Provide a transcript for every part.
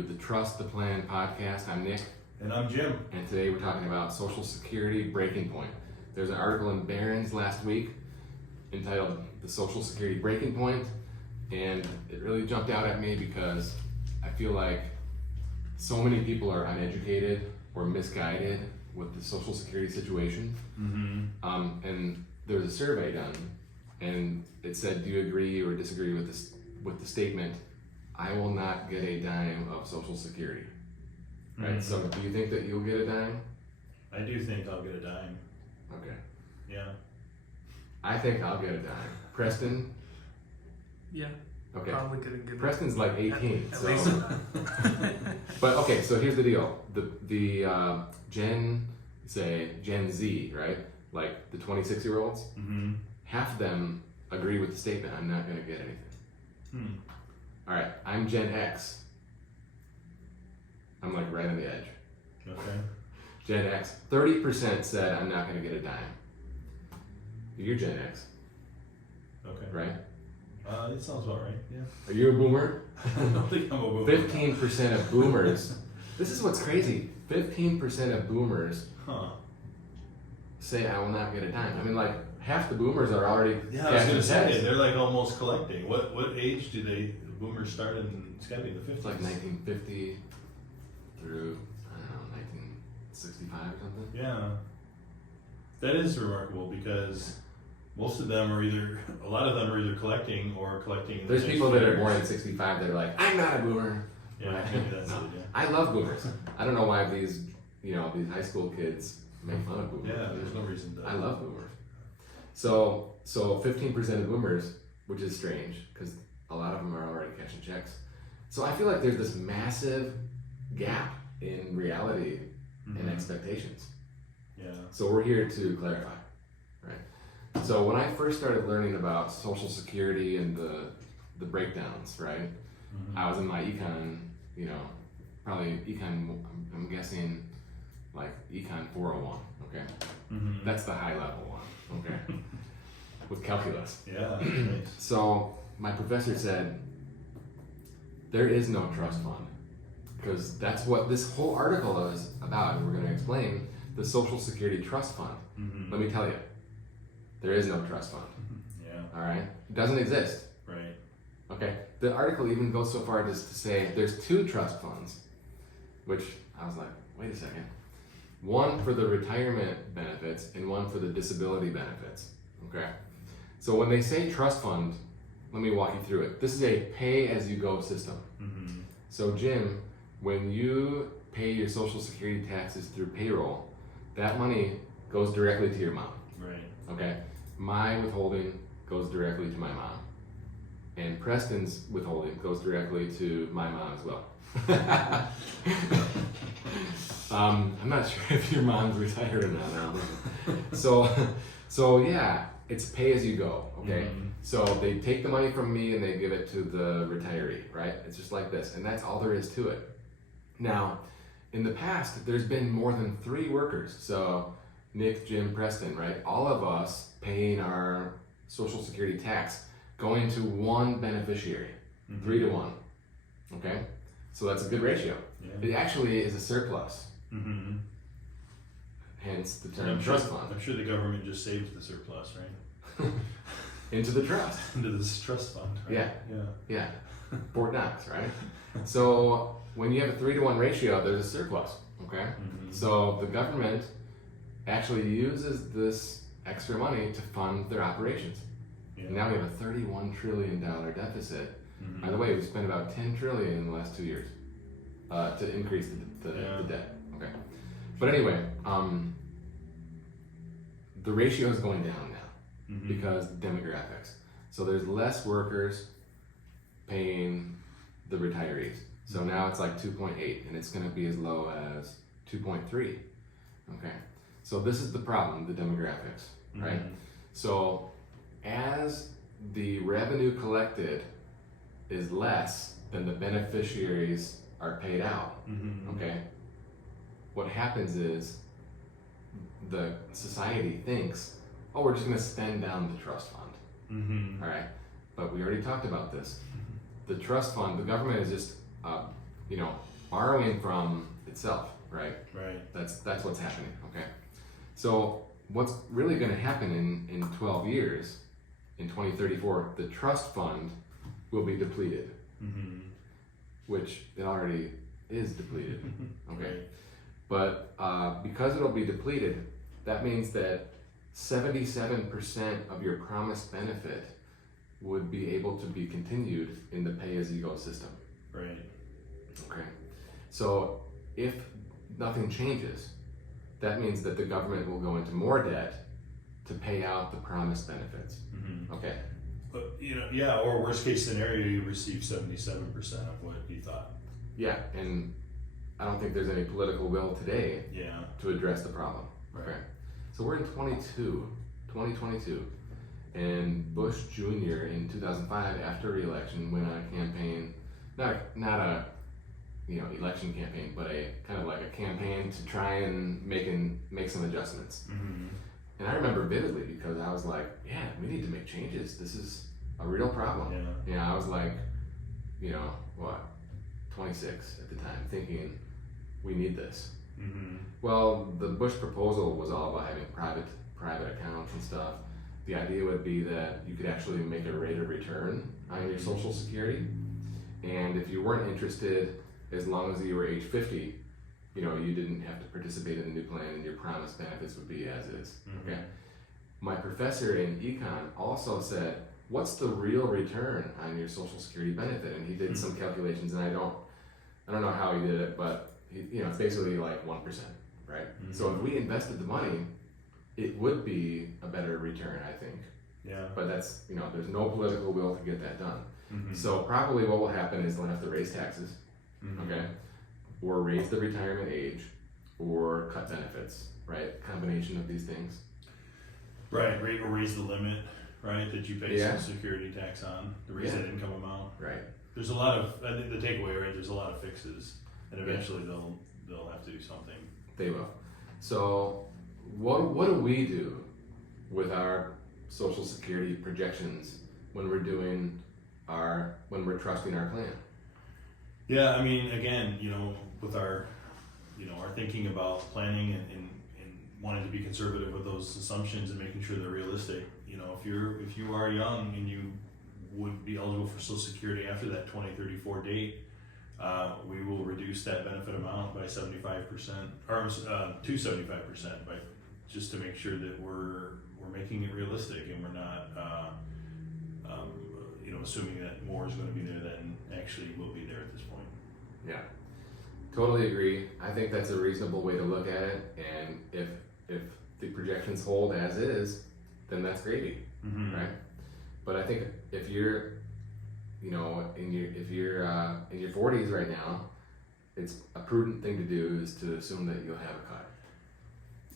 to the Trust the Plan podcast. I'm Nick. And I'm Jim. And today we're talking about Social Security breaking point. There's an article in Barron's last week entitled The Social Security Breaking Point, and it really jumped out at me because I feel like so many people are uneducated or misguided with the Social Security situation. And there was a survey done, and it said, do you agree or disagree with the statement, I will not get a dime of Social Security? Right, so do you think that you'll get a dime? I do think I'll get a dime. Okay. Yeah. I think I'll get a dime. Preston? Yeah. Okay. Probably couldn't get Preston's like 18. At so. least. But okay, so here's the deal. The Gen Z, right? Like the 26-year-olds, half of them agree with the statement, I'm not gonna get anything. All right, I'm Gen X. I'm like right on the edge. Okay. Gen X, 30% said I'm not gonna get a dime. You're Gen X, Okay. right? It sounds about right. Yeah. Are you a boomer? I don't think I'm a boomer. 15% of boomers. This is what's crazy. 15% of boomers say I will not get a dime. I mean, like half the boomers are already. Yeah, I was gonna say checks. they're like almost collecting. What age do the boomers start in? It's gotta be the 50s. It's like 1950 through, I don't know, 1965 or something. Yeah. That is remarkable because most of them are a lot of them are either collecting or collecting. There's people that are born in 65 that are like, I'm not a boomer. Yeah, Right? maybe that's No. it. Yeah. I love boomers. I don't know why these high school kids make fun of boomers. Yeah, there's no reason to. I love boomers. So 15% of boomers, which is strange because a lot of them are already cashing checks. So I feel like there's this massive gap in reality and expectations. Yeah. So we're here to clarify, right? So when I first started learning about Social Security and the breakdowns, right? I was in my econ, probably econ, I'm guessing like econ 401, okay? That's the high level one, okay? With calculus. Yeah. Nice. So my professor said, there is no trust fund, because that's what this whole article is about, and we're going to explain the Social Security Trust Fund. Let me tell you, there is no trust fund. Yeah. All right? It doesn't exist. Right. Okay? The article even goes so far as to say there's two trust funds, which I was like, wait a second. One for the retirement benefits and one for the disability benefits. Okay? So when they say trust fund, let me walk you through it. This is a pay-as-you-go system. So Jim, when you pay your Social Security taxes through payroll, that money goes directly to your mom. Right. Okay? My withholding goes directly to my mom. And Preston's withholding goes directly to my mom as well. I'm not sure if your mom's retired or not now. So yeah, it's pay as you go, okay? So they take the money from me and they give it to the retiree, right? It's just like this, and that's all there is to it. Now, in the past, there's been more than 3 workers. So Nick, Jim, Preston, right? All of us paying our Social Security tax going to one beneficiary, 3 to 1, okay? So that's a good ratio. Yeah. It actually is a surplus. Hence the term I'm trust fund. I'm sure the government just saved the surplus, right? Into the trust. Into this trust fund, right? Yeah. Yeah. Yeah. Fort Knox, right? So when you have a 3 to 1 ratio, there's a surplus, okay? So the government actually uses this extra money to fund their operations. Yeah. Now we have a $31 trillion deficit. By the way, we spent about $10 trillion in the last 2 years to increase the debt. Okay, but anyway, the ratio is going down now because demographics. So there's less workers paying the retirees. So now it's like 2.8, and it's going to be as low as 2.3. Okay, so this is the problem, the demographics, right? So as the revenue collected is less than the beneficiaries are paid out, okay? What happens is the society thinks, oh, we're just gonna spend down the trust fund, all right? But we already talked about this. The trust fund, the government is just, borrowing from itself, right? Right. That's what's happening, okay? So what's really gonna happen in 12 years, in 2034, the trust fund will be depleted, which it already is depleted, okay? Right. But because it'll be depleted, that means that 77% of your promised benefit would be able to be continued in the pay-as-you-go system. Right. Okay. So if nothing changes, that means that the government will go into more debt to pay out the promised benefits. Okay. But yeah, or worst case scenario, you receive 77% of what you thought. Yeah, and I don't think there's any political will today Yeah. to address the problem. Right. Okay. So we're in 2022, and Bush Jr. in 2005, after re-election, went on a campaign, not a election campaign, but a kind of like a campaign to try and make some adjustments. And I remember vividly because I was like, yeah, we need to make changes. This is a real problem. I was like, 26 at the time, thinking we need this. Well, the Bush proposal was all about having private accounts and stuff. The idea would be that you could actually make a rate of return on your Social Security, and if you weren't interested, as long as you were age 50, you didn't have to participate in the new plan, and your promised benefits would be as is. Okay. My professor in econ also said, "What's the real return on your Social Security benefit?" And he did some calculations, and I don't know how he did it, but it's basically like 1%, right? So if we invested the money, it would be a better return, I think. Yeah. But that's there's no political will to get that done. So probably what will happen is they'll have to raise taxes, okay, or raise the retirement age, or cut benefits, right? Combination of these things. Right. Or raise the limit, right, that you pay Yeah. Social Security tax on, to raise that income amount. Right. There's a lot of, I think the takeaway, right, there's a lot of fixes, and eventually they'll have to do something. They will. So what do we do with our Social Security projections when we're trusting our plan? Yeah, I mean, again, with our, our thinking about planning and wanting to be conservative with those assumptions and making sure they're realistic. If you are young and you would be eligible for Social Security after that 2034 date, we will reduce that benefit amount by 75%, or to 75%, by just to make sure that we're making it realistic and we're not, assuming that more is going to be there than actually will be there at this point. Yeah, totally agree. I think that's a reasonable way to look at it, and if the projections hold as is, then that's gravy, right? But I think if you're in your 40s right now, it's a prudent thing to do is to assume that you'll have a cut.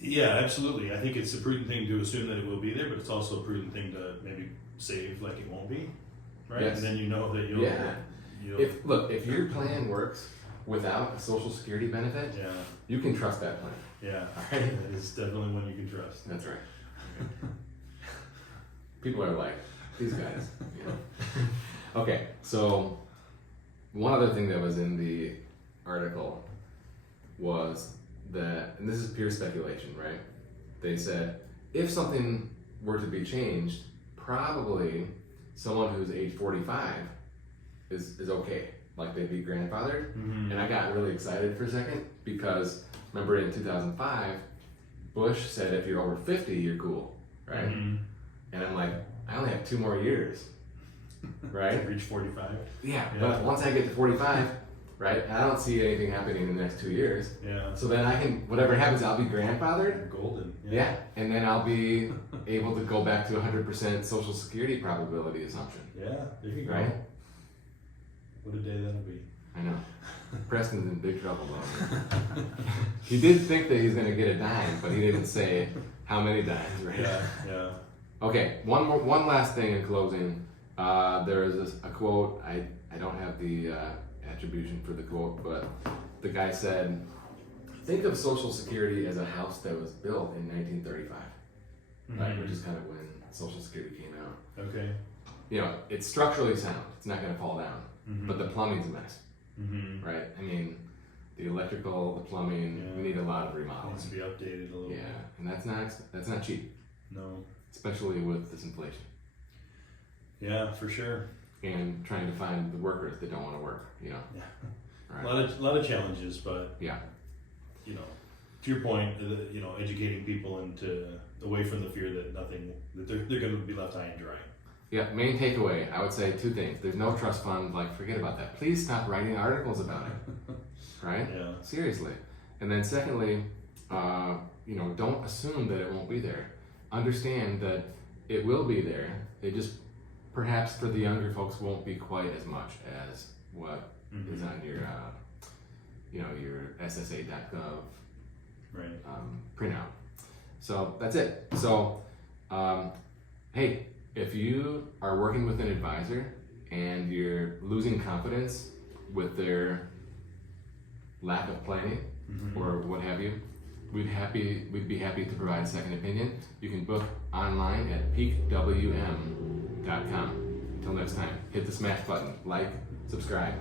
Yeah, absolutely. I think it's a prudent thing to assume that it will be there, but it's also a prudent thing to maybe save like it won't be, right? Yes. And then that you'll. Yeah. If your plan works without a Social Security benefit, you can trust that plan. Yeah, All right? that is definitely one you can trust. That's right. People are like, these guys, Okay, so one other thing that was in the article was that, and this is pure speculation, right? They said, if something were to be changed, probably someone who's age 45 is okay. Like they'd be grandfathered. And I got really excited for a second because remember in 2005, Bush said if you're over 50, you're cool, right? And I'm like, I only have 2 more years, right? Reach 45. Yeah, but once I get to 45, right, I don't see anything happening in the next 2 years. Yeah. So then I can, whatever happens, I'll be grandfathered. You're golden. Yeah, and then I'll be able to go back to 100% Social Security probability assumption. Yeah, there you go. Right? What a day that'll be. I know. Preston's in big trouble though. He did think that he's gonna get a dime, but he didn't say how many dimes, right? Yeah. Okay, one last thing in closing. There is a quote. I don't have the attribution for the quote, but the guy said, "Think of Social Security as a house that was built in 1935, right? Which is kind of when Social Security came out. Okay. It's structurally sound. It's not gonna fall down, but the plumbing's a mess, right? I mean, the electrical, the plumbing. Yeah. We need a lot of Needs remodeling. to be updated a little Yeah, bit. and that's not cheap, No. especially with this inflation Yeah, for sure. and trying to find the workers that don't want to work. You know. Yeah. Right. A lot of challenges, but Yeah. you know, to your point, you know, educating people away from the fear that they're going to be left high and dry. Yeah, main takeaway, I would say two things. There's no trust fund, like forget about that. Please stop writing articles about it. Right? Yeah. Seriously. And then secondly, you know, don't assume that it won't be there. Understand that it will be there. It just perhaps for the younger folks won't be quite as much as what is on your you know, your SSA.gov Right. printout. So that's it. So hey, if you are working with an advisor and you're losing confidence with their lack of planning or what have you, we'd be happy to provide a second opinion. You can book online at peakwm.com. Until next time, hit the smash button, like, subscribe.